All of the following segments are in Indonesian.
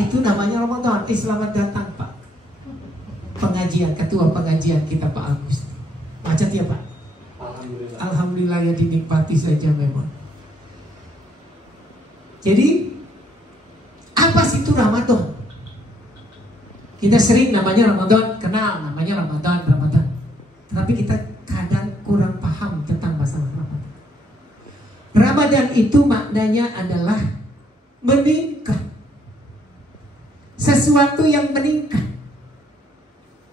itu namanya Ramadan. Selamat datang Pak pengajian, ketua pengajian kita Pak Agus. Macet ya Pak? Alhamdulillah ya, dinikmati saja memang. Jadi apa sih itu Ramadan? Kita sering namanya Ramadan, kenal namanya Ramadan. Tapi kita kadang kurang paham tentang masalah Ramadan. Ramadan itu maknanya adalah meningkat. Sesuatu yang meningkat.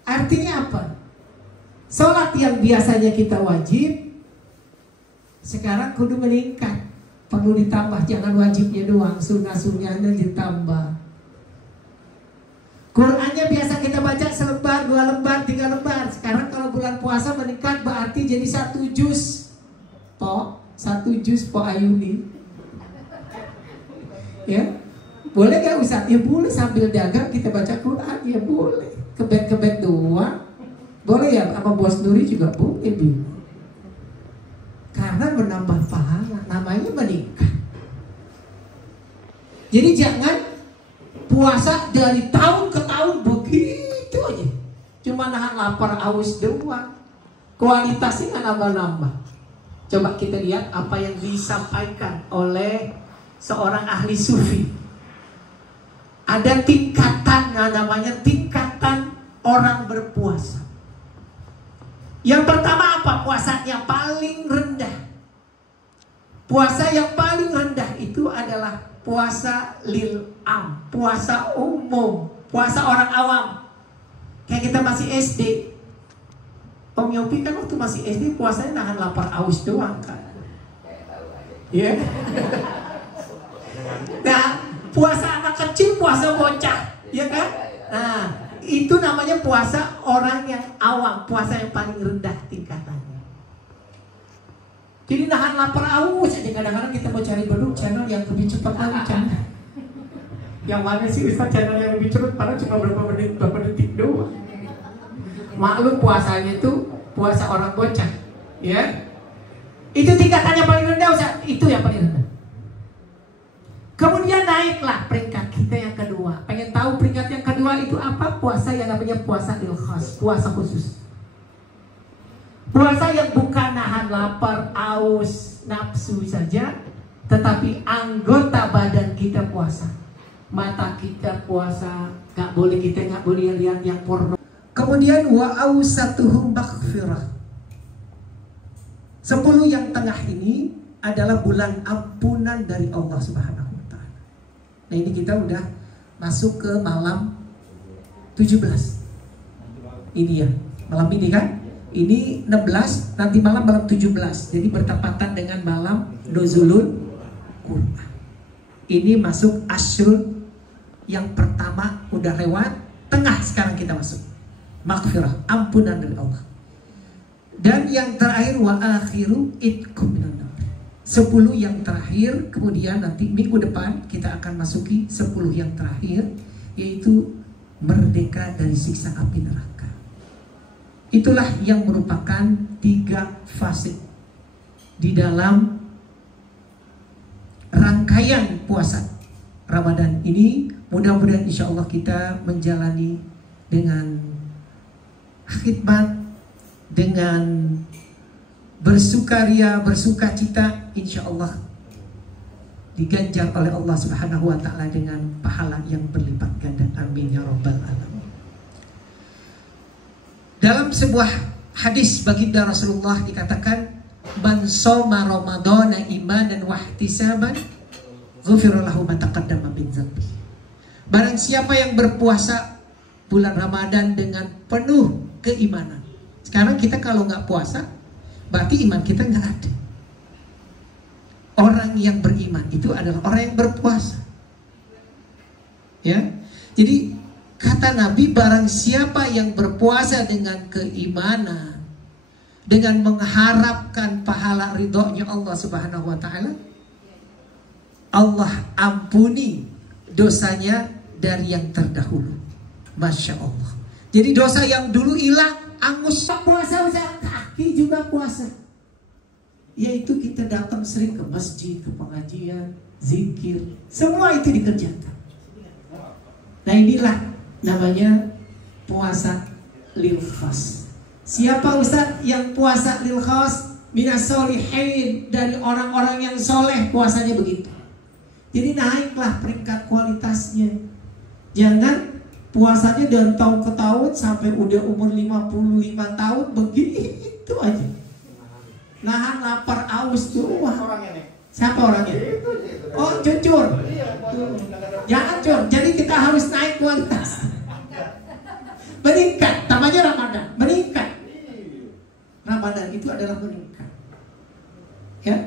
Artinya apa? Sholat yang biasanya kita wajib, sekarang kudu meningkat. Perlu ditambah, jangan wajibnya doang, sunnah-sunnahnya ditambah. Qurannya biasa kita baca selembar, 2 lembar, 3 lembar. Sekarang kalau bulan puasa meningkat berarti jadi 1 juz. Po, 1 juz Po Ayuni. Ya, boleh gak Ustaz? Ya boleh, sambil dagang kita baca Quran, ya boleh. Kebet-kebet doang. Boleh ya, sama Bos Nuri juga boleh. Karena menambah pahala, namanya meningkat. Jadi jangan puasa dari tahun ke tahun begitu aja, cuma nahan lapar aus doang, kualitasnya nggak nambah-nambah. Coba kita lihat apa yang disampaikan oleh seorang ahli sufi. Ada tingkatan, namanya tingkatan orang berpuasa. Yang pertama apa? Puasa yang paling rendah. Puasa yang paling rendah itu adalah puasa lil am, puasa umum, puasa orang awam. Kayak kita masih SD. Om Yopi kan waktu masih SD puasanya nahan lapar aus doang kan. Ya. Yeah. Nah, puasa anak kecil, puasa bocah, ya kan? Nah, itu namanya puasa orang yang awam, puasa yang paling rendah tingkatannya. Jadi nahan lapar aus aja. Kadang-kadang kita mau cari baru channel yang lebih cepat lagi channel. Yang mana sih Ustaz channel yang lebih cepat? Padahal cuma berapa menit, berapa detik doang. Maklum puasanya itu puasa orang bocah, ya. Itu tingkatannya paling rendah Ustaz. Itu yang paling rendah. Kemudian naiklah peringkat kita yang kedua. Pengen tahu peringkat yang kedua itu apa? Puasa yang namanya puasa khas, puasa khusus. Puasa yang bukan nahan lapar, aus, nafsu saja, tetapi anggota badan kita puasa. Mata kita puasa, kita nggak boleh lihat yang porno. Kemudian wa ausatuhum maghfirah. 10 yang tengah ini adalah bulan ampunan dari Allah Subhanahu wa taala. Nah, ini kita udah masuk ke malam 17. Ini ya, malam ini kan? Ini 16, nanti malam 17. Jadi bertepatan dengan malam Nuzulul Quran. Ini masuk Ashrul yang pertama udah lewat, tengah sekarang kita masuk. Maghfirah, ampunan dari Allah. Dan yang terakhir wa akhiru itqum minan nar. 10 yang terakhir, kemudian nanti minggu depan kita akan masuki 10 yang terakhir, yaitu merdeka dari siksa api neraka. Itulah yang merupakan 3 fase di dalam rangkaian puasa Ramadan ini. Mudah-mudahan insya Allah kita menjalani dengan khidmat, dengan bersukaria, bersukacita, insya Allah diganjar oleh Allah Subhanahu wa taala dengan pahala yang berlipat ganda. Amin ya rabbal alamin. Dalam sebuah hadis baginda Rasulullah dikatakan, man shoma ramadhana imanan wa ihtisaban ghufira lahu ma taqaddama min dzambi. Barang siapa yang berpuasa bulan Ramadan dengan penuh keimanan. Sekarang kita kalau nggak puasa, berarti iman kita nggak ada. Orang yang beriman itu adalah orang yang berpuasa. Ya, jadi kata Nabi, barang siapa yang berpuasa dengan keimanan, dengan mengharapkan pahala ridhonya Allah Subhanahu wa taala, Allah ampuni dosanya dari yang terdahulu. Masya Allah. Jadi dosa yang dulu hilang, angus. Puasa, kaki juga puasa. Yaitu kita datang sering ke masjid, ke pengajian, zikir, semua itu dikerjakan. Nah inilah namanya puasa lil khas. Siapa Ustaz yang puasa lil khas? Minas solihin, dari orang-orang yang soleh puasanya begitu. Jadi naiklah peringkat kualitasnya. Jangan puasanya dari tahun ke tahun sampai udah umur 55 tahun begitu aja. Nahan lapar aus tuh. Wah. Siapa orangnya? Oh, cucur. Jangan cur. Jadi kita harus naik kualitas. Meningkat. Namanya Ramadan. Meningkat. Ramadan itu adalah meningkat. Ya.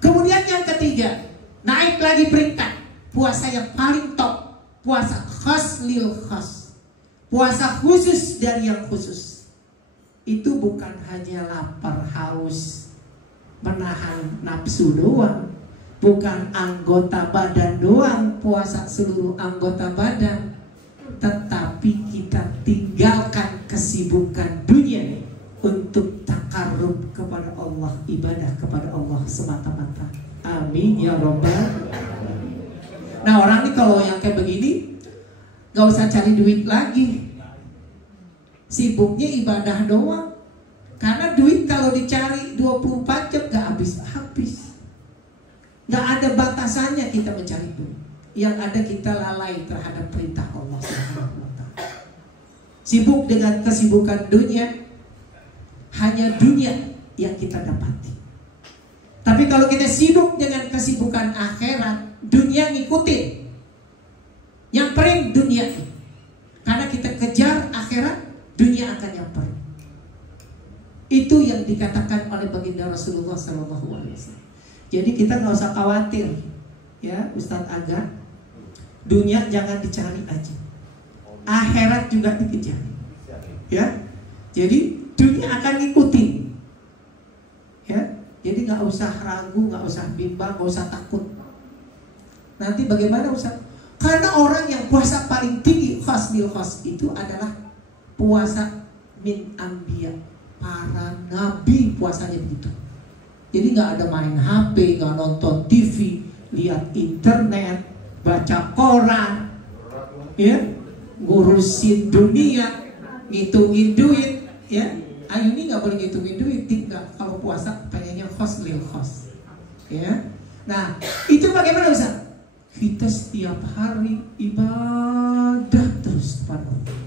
Kemudian yang ketiga, naik lagi peringkat. Puasa yang paling top. Puasa khas lil khas. Puasa khusus dari yang khusus. Itu bukan hanya lapar haus, menahan nafsu doang, bukan anggota badan doang, puasa seluruh anggota badan, tetapi kita tinggalkan kesibukan dunia untuk takarrub kepada Allah, ibadah kepada Allah semata-mata. Amin ya robbal. Nah orang ini kalau yang kayak begini gak usah cari duit lagi, sibuknya ibadah doang. Karena duit kalau dicari 24 jam gak habis-habis. Gak ada batasannya kita mencari duit. Yang ada kita lalai terhadap perintah Allah SWT. Sibuk dengan kesibukan dunia, hanya dunia yang kita dapati. Tapi kalau kita sibuk dengan kesibukan akhirat, dunia ngikutin. Yang paling dunia. Karena kita kejar akhirat, dunia akan nyamperin. Itu yang dikatakan oleh baginda Rasulullah SAW. Jadi kita nggak usah khawatir, ya Ustadz Aga. Dunia jangan dicari aja, akhirat juga dikejar, ya. Jadi dunia akan ngikutin, ya. Jadi nggak usah ragu, nggak usah bimbang, nggak usah takut. Nanti bagaimana Ustadz? Karena orang yang puasa paling tinggi khas bil khas itu adalah puasa min anbiya, para nabi puasanya begitu. Jadi nggak ada main HP, nggak nonton TV, lihat internet, baca koran, ya, ngurusin dunia, ngitungin duit, ya. Ayo ini nggak boleh ngitungin duit, tidak. Kalau puasa pengennya khos lil khos, ya. Nah itu bagaimana Ustaz? Kita setiap hari ibadah terus kepada Allah,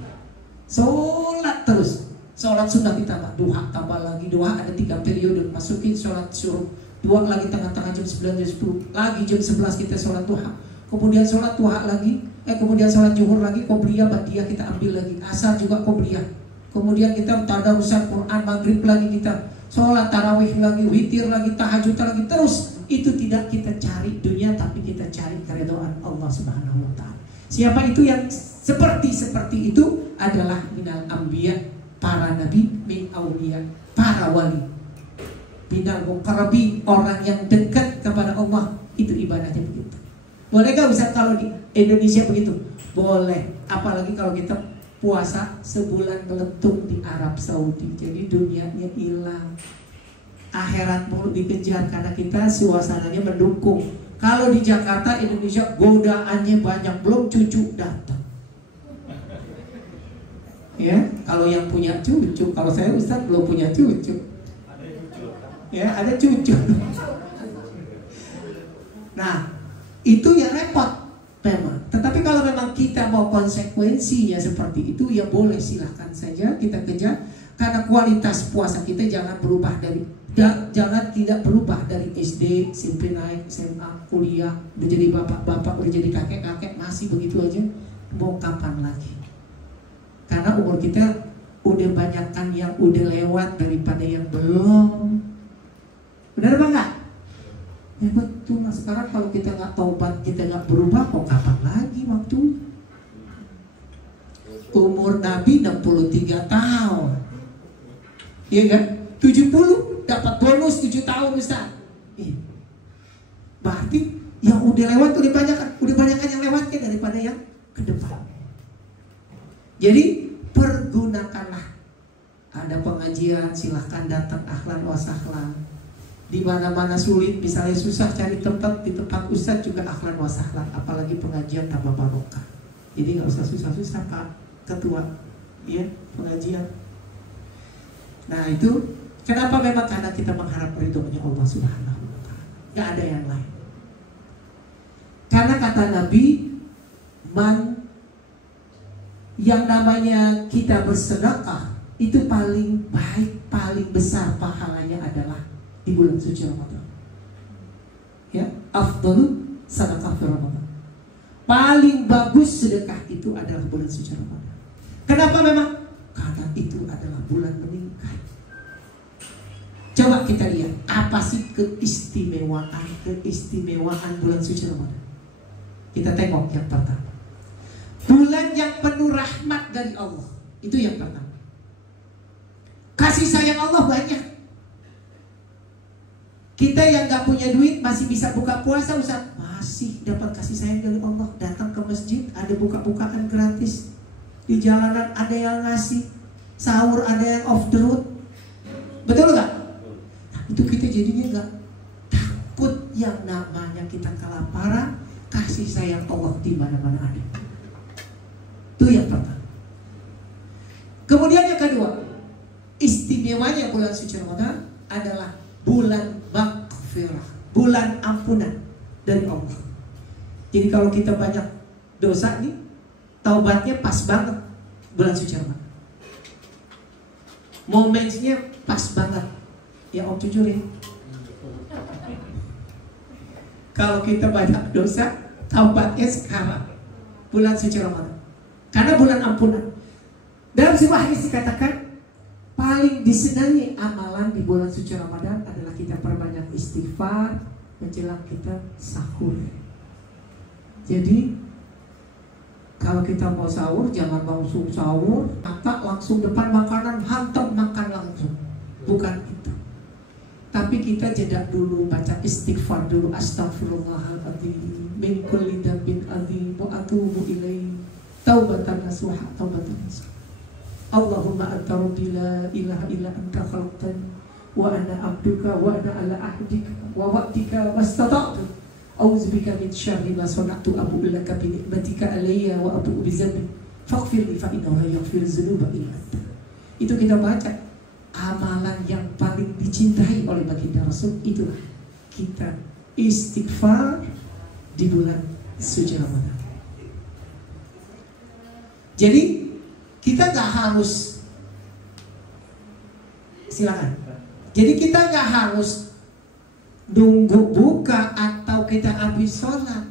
sholat terus. Sholat sunnah kita Pak, duha tambah lagi. Duha ada 3 periode, masukin sholat suruh, 2 lagi tengah-tengah jam 9, jam 10, lagi jam 11 kita sholat duha. Kemudian sholat duha lagi, kemudian sholat zuhur lagi, qobliyah, ba'diyah kita ambil lagi. Asar juga qobliyah. Kemudian kita tadarusan Quran, maghrib lagi kita sholat tarawih lagi, witir lagi, tahajud lagi. Terus itu tidak kita cari dunia, tapi kita cari keridhaan Allah Subhanahu wa ta'ala. Siapa itu yang seperti itu adalah minal anbiya, para nabi, min auliya, para wali, minal muqarrabin, orang yang dekat kepada Allah. Itu ibadahnya begitu. Boleh gak Ustaz kalau di Indonesia begitu? Boleh. Apalagi kalau kita puasa sebulan meletung di Arab Saudi. Jadi dunianya hilang, akhirat mau dikejar karena kita suasananya mendukung. Kalau di Jakarta, Indonesia, godaannya banyak, belum cucu datang. Ya, kalau yang punya cucu, kalau saya Ustaz belum punya cucu. Ya, ada cucu. Nah, itu yang repot memang. Tetapi kalau memang kita mau konsekuensinya seperti itu, ya boleh, silahkan saja kita kejar. Karena kualitas puasa kita jangan berubah jangan tidak berubah dari SD sampai naik SMA, kuliah, udah jadi bapak-bapak, udah jadi kakek-kakek, masih begitu aja. Mau kapan lagi? Karena umur kita udah banyakkan yang udah lewat daripada yang belum. Benar apa enggak? Ya betul. Nah sekarang kalau kita nggak taubat, kita nggak berubah, kok kapan lagi waktu? Umur Nabi 63 tahun, iya kan? 70 dapat bonus 7 tahun Ustaz. Berarti yang udah lewat udah banyak yang lewatnya daripada yang ke depan. Jadi pergunakanlah. Ada pengajian, silahkan datang, ahlan wa sahlan. Di mana-mana sulit, misalnya susah cari tempat, di tempat Ustaz juga ahlan wa sahlan. Apalagi pengajian tambah barokah. Jadi nggak usah susah-susah Pak Ketua, ya pengajian. Nah itu kenapa? Memang karena kita mengharap ridhonya Allah Subhanahu wa Ta'ala. Nggak ada yang lain. Karena kata Nabi, yang namanya kita bersedekah itu paling baik, paling besar pahalanya adalah di bulan suci Ramadan. Ya, afdalu sedekah fi Ramadan. Paling bagus sedekah itu adalah bulan suci Ramadan. Kenapa memang? Karena itu adalah bulan meningkat. Coba kita lihat apa sih keistimewaan bulan suci Ramadan. Kita tengok yang pertama, bulan yang penuh rahmat dari Allah. Itu yang pertama. Kasih sayang Allah banyak. Kita yang gak punya duit masih bisa buka puasa, Ustaz, masih dapat kasih sayang dari Allah. Datang ke masjid, ada buka-bukaan gratis. Di jalanan ada yang ngasih. Sahur ada yang off the road. Betul gak? Nah, itu kita jadinya gak takut yang namanya kita kelaparan. Kasih sayang Allah di mana-mana ada. Itu yang pertama. Kemudian yang kedua, istimewanya bulan suci Ramadan adalah bulan maghfirah, bulan ampunan dari Allah. Jadi kalau kita banyak dosa nih, taubatnya pas banget bulan suci Ramadan. Momennya pas banget. Ya Om jujur ya. Kalau kita banyak dosa, taubatnya sekarang bulan suci Ramadan. Karena bulan ampunan. Dalam sebuah hadis dikatakan paling disenangi amalan di bulan suci Ramadan adalah kita perbanyak istighfar menjelang kita sahur. Jadi kalau kita mau sahur, jangan langsung sahur, langsung depan makanan, hantam makan langsung. Bukan itu. Tapi kita jeda dulu, baca istighfar dulu. Astaghfirullahaladzim min kulli dambin azim wa atubu ilaihi taubatan nasuha, taubatan nasuha. Allahumma anta rabbi la ilaha illa anta khalaqtani wa ana abduka wa ana ala ahdika wa wa'dika mastata'tu a'udzubika min syarri ma sana'tu abu'u laka bi ni'matika alayya wa abu'u bi dzambi faghfir li fa innahu la yaghfiru dzunuba illa anta. Itu kita baca. Amalan yang paling dicintai oleh baginda Rasul itulah kita istighfar di bulan suci Ramadan. Jadi kita gak harus, silakan. Jadi kita gak harus nunggu buka atau kita habis sholat,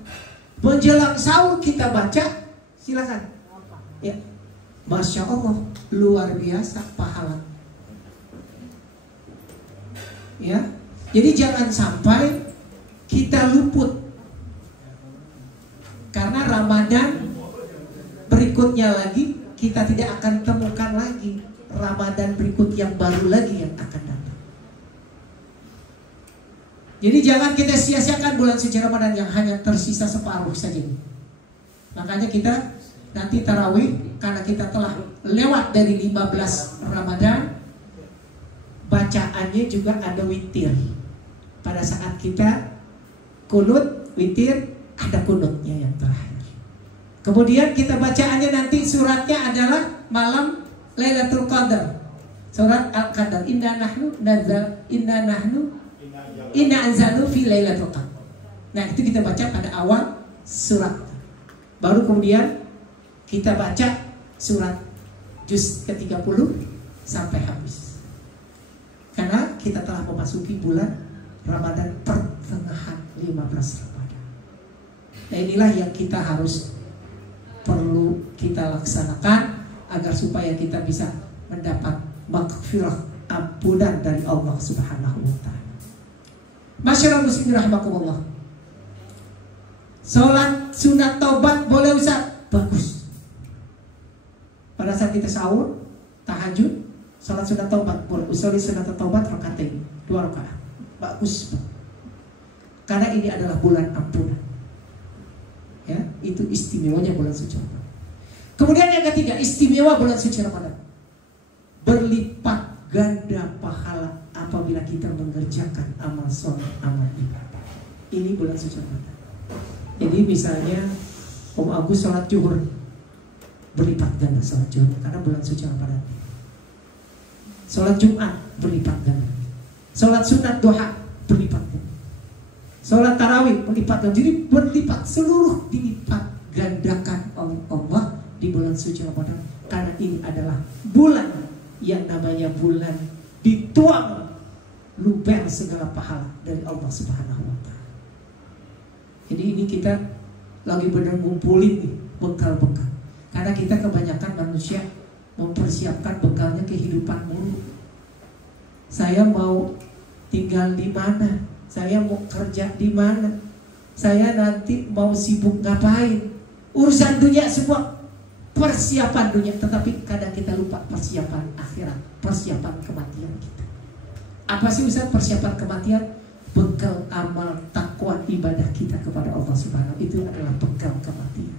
menjelang sahur kita baca, silakan. Ya, Masya Allah, luar biasa pahala. Ya, jadi jangan sampai kita luput karena Ramadan berikutnya lagi kita tidak akan temukan lagi Ramadan berikut yang baru lagi yang akan datang. Jadi jangan kita sia-siakan bulan suci Ramadan yang hanya tersisa separuh saja. Makanya kita nanti tarawih, karena kita telah lewat dari 15 Ramadan, bacaannya juga ada witir. Pada saat kita kunut witir, ada kunutnya yang terakhir. Kemudian kita bacaannya nanti suratnya adalah malam Lailatul Qadar. Surat Al-Qadar. Inna anzalu fi Lailatul Qadar. Nah, itu kita baca pada awal surat. Baru kemudian kita baca surat juz ke-30 sampai habis. Karena kita telah memasuki bulan Ramadan pertengahan 15 Ramadan. Nah, inilah yang kita harus perlu kita laksanakan agar supaya kita bisa mendapat maghfirah, ampunan dari Allah Subhanahu wa Ta'ala. Masyarakat muslimin rahimakumullah. Salat sunat taubat boleh Ustaz? Bagus. Pada saat kita sahur, tahajud, salat sunat taubat boleh. Usolli sunat taubat rakaatain, 2 rakaat. Bagus. Karena ini adalah bulan ampunan. Ya, itu istimewanya bulan suci Ramadan. Kemudian yang ketiga, istimewa bulan suci Ramadan. Berlipat ganda pahala apabila kita mengerjakan amal soleh, amal ibadah. Ini bulan suci Ramadan. Jadi misalnya Om Agus sholat zuhur berlipat ganda sholat Jumat karena bulan suci Ramadan. Sholat Jumat berlipat ganda. Sholat sunat duha berlipat ganda. Sholat tarawih berlipat ganda. Jadi berlipat, seluruh dilipat gandakan oleh Allah di bulan suci Ramadan. Karena ini adalah bulan yang namanya bulan dituang luber segala pahala dari Allah Subhanahu wa Ta'ala. Jadi ini kita lagi benar ngumpulin nih bekal-bekal. Karena kita kebanyakan manusia mempersiapkan bekalnya kehidupan mulu. Saya mau tinggal di mana? Saya mau kerja di mana? Saya nanti mau sibuk ngapain? Urusan dunia semua, persiapan dunia. Tetapi kadang kita lupa persiapan akhirat, persiapan kematian kita. Apa sih Ustaz persiapan kematian? Bekal amal takwa ibadah kita kepada Allah Subhanahu, itu adalah bekal kematian.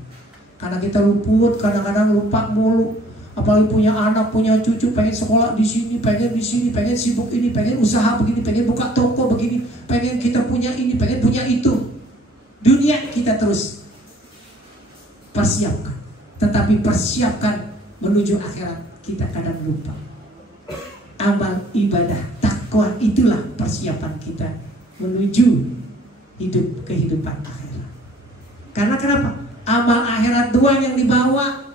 Karena kita luput, kadang-kadang lupa mulu. Apalagi punya anak, punya cucu, pengen sekolah di sini, pengen di sini, pengen sibuk ini, pengen usaha begini, pengen buka toko begini, pengen kita punya ini, pengen punya itu. Dunia kita terus persiapkan, tetapi persiapkan menuju akhirat kita kadang lupa. Amal ibadah takwa itulah persiapan kita menuju kehidupan akhirat. Karena kenapa? Amal akhirat doang yang dibawa.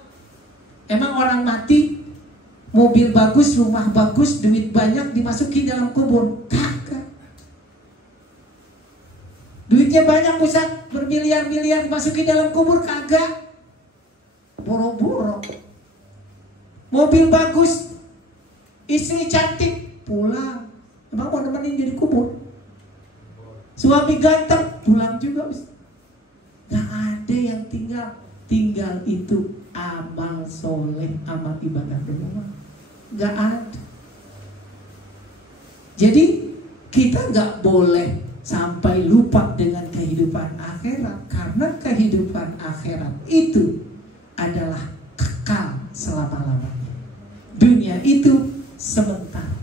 Emang orang mati, mobil bagus, rumah bagus, duit banyak dimasukin dalam kubur? Kagak. Duitnya banyak Ustaz, bermiliar-miliar dimasukin dalam kubur? Kagak. Boro-boro. Mobil bagus, istri cantik, pulang. Emang mau nemenin jadi kubur? Suami ganteng, pulang juga Ustaz. Gak ada yang tinggal. Tinggal itu amal soleh, amal ibadah doang. Gak ada. Jadi kita gak boleh sampai lupa dengan kehidupan akhirat. Karena kehidupan akhirat itu adalah kekal selama-lamanya. Dunia itu sementara.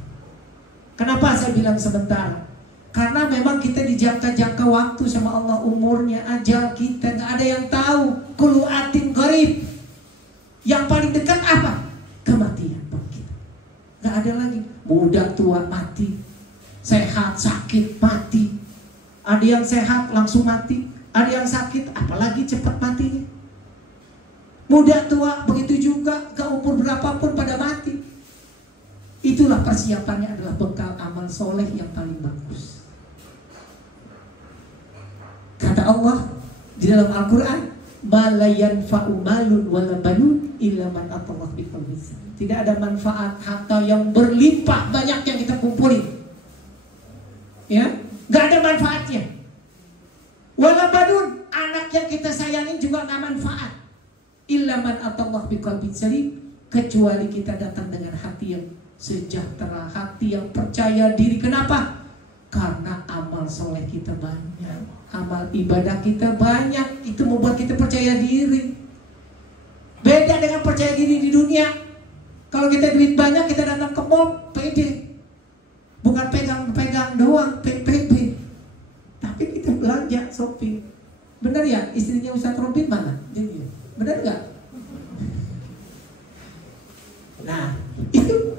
Kenapa saya bilang sementara? Karena memang kita dijangka-jangka waktu sama Allah, umurnya, ajal kita nggak ada yang tahu. Kullu atin qarib. Yang paling dekat apa? Kematian bagi kita. Nggak ada lagi muda tua mati, sehat sakit mati. Ada yang sehat langsung mati, ada yang sakit apalagi cepat matinya. Muda tua begitu juga, ke umur berapapun pada mati. Itulah persiapannya adalah bekal amal soleh yang paling bagus. Kata Allah di dalam Al-Quran, ma la yanfa'u malun wala banun illa man atallah biqalbin salim. Tidak ada manfaat harta yang berlimpah banyak yang kita kumpulin. Ya, nggak ada manfaatnya. Wala banun, anak yang kita sayangin juga nggak manfaat. Illa man atallah biqalbin salim, kecuali kita datang dengan hati yang sejahtera, hati yang percaya diri. Kenapa? Karena amal soleh kita banyak, amal ibadah kita banyak. Itu membuat kita percaya diri. Beda dengan percaya diri di dunia. Kalau kita duit banyak, kita datang ke mall pede. Bukan pegang-pegang doang, pede. Tapi kita belanja, shopping. Bener ya? Istrinya Ustaz Robin mana? Jadi, bener gak? Nah, itu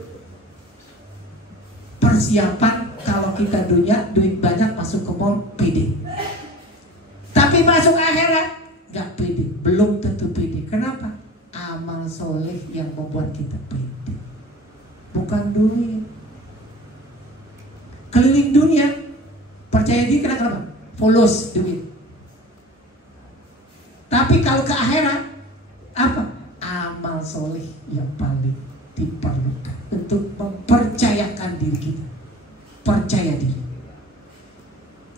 persiapan. Kalau kita dunia, duit banyak, masuk ke mall pede. Tapi masuk akhirat gak pede, belum tentu pede. Kenapa? Amal soleh yang membuat kita pede, bukan duit. Keliling dunia percaya diri kenapa? Followers duit. Tapi kalau ke akhirat apa? Amal soleh yang paling diperlukan untuk mempercayakan diri kita. Percaya diri.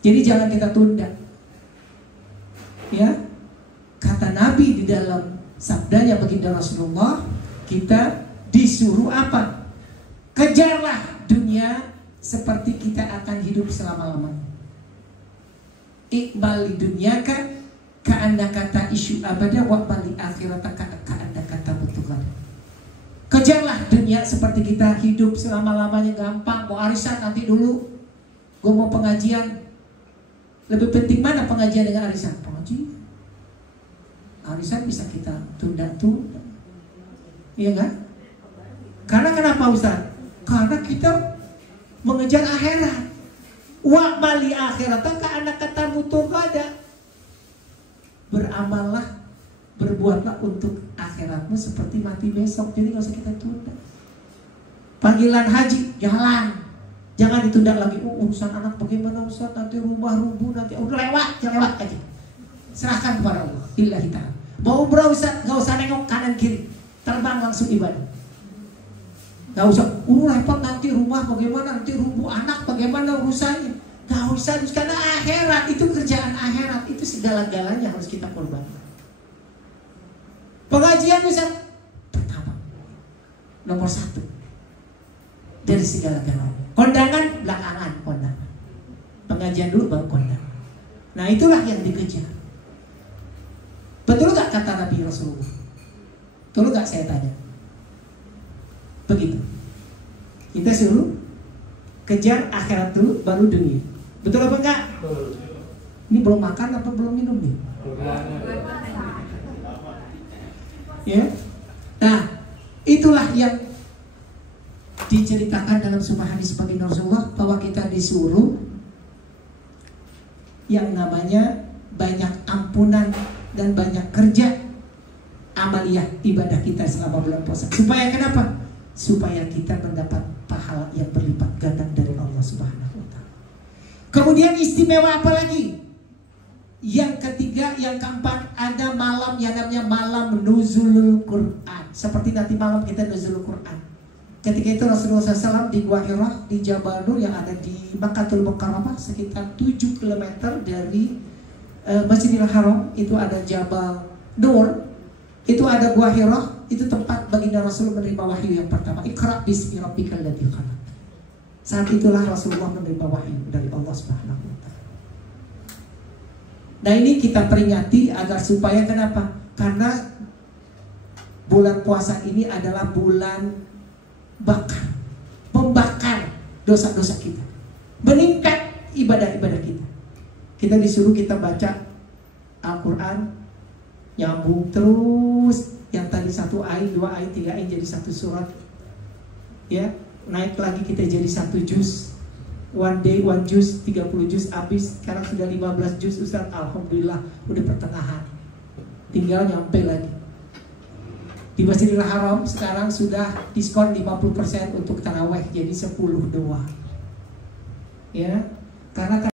Jadi jangan kita tunda. Ya, kata Nabi di dalam sabdanya baginda Rasulullah, kita disuruh apa? Kejarlah dunia seperti kita akan hidup selama-lamanya. Iqbal di dunia ka'annaka ta'ishu abada wa bali akhirataka ka'annaka tamutukan. Kejarlah dunia seperti kita hidup selama-lamanya. Gampang, mau arisan nanti dulu. Gue mau pengajian. Lebih penting mana pengajian dengan arisan? Pengajian. Arisan bisa kita tunda-tunda. Iya kan? Karena kenapa Ustaz? Karena kita mengejar akhirat. Wa mali akhiratan ka anak kata mutu kada. Beramallah, berbuatlah untuk akhiratmu seperti mati besok. Jadi nggak usah kita tunda. Panggilan haji, jalan. Jangan ditunda lagi. Urusan anak bagaimana Ustaz? Nanti rumah rubuh, nanti udah lewat aja. Serahkan kepada Allah. Lillahi ta'ala. Mau umrah Ustaz, nggak usah nengok kanan kiri. Terbang langsung ibadah. Nggak usah, repot nanti rumah bagaimana, nanti rubuh anak bagaimana urusannya. Nggak usah, karena akhirat itu kerjaan akhirat, itu segala-galanya harus kita korbankan. Pengajian Ustaz pertama, nomor 1 dari segala-galanya. Kondangan belakangan, kondangan. Pengajian dulu baru kondangan. Nah itulah yang dikejar. Betul gak kata Nabi Rasulullah? Betul gak saya tanya? Begitu. Kita suruh kejar akhirat dulu baru dunia. Betul apa enggak? Ini belum makan apa belum minum nih? Ya. Nah, itulah yang diceritakan dalam sebuah hadis baginda Rasulullah, bahwa kita disuruh yang namanya banyak ampunan dan banyak kerja amaliyah ibadah kita selama bulan puasa. Supaya kenapa? Supaya kita mendapat pahala yang berlipat ganda dari Allah Subhanahu wa ta'ala. Kemudian istimewa apa lagi? Yang ketiga, yang keempat, ada malam yang namanya malam nuzulul Quran. Seperti nanti malam kita nuzulul Quran. Ketika itu Rasulullah SAW di Gua Hira di Jabal Nur yang ada di Makkatul Mukarramah, sekitar 7 km dari Masjidil Haram, itu ada Jabal Nur, itu ada Gua Hira, itu tempat baginda Rasul menerima wahyu yang pertama. Iqra bismi rabbikal ladzi khalaq. Saat itulah Rasulullah menerima wahyu dari Allah Subhanahu wa ta'ala. Nah ini kita peringati agar supaya kenapa? Karena bulan puasa ini adalah bulan bakar, membakar dosa-dosa kita, meningkat ibadah-ibadah kita. Kita disuruh kita baca Al-Quran, nyambung terus. Yang tadi 1 ayat, 2 ayat, 3 ayat jadi 1 surat. Ya, naik lagi kita jadi 1 juz. One day, 1 juz, 30 juz habis. Sekarang sudah 15 juz Ustaz. Alhamdulillah, udah pertengahan. Tinggal nyampe lagi. Di Masjidil Haram sekarang sudah diskon 50% untuk taraweh, jadi 10 doang. Ya, karena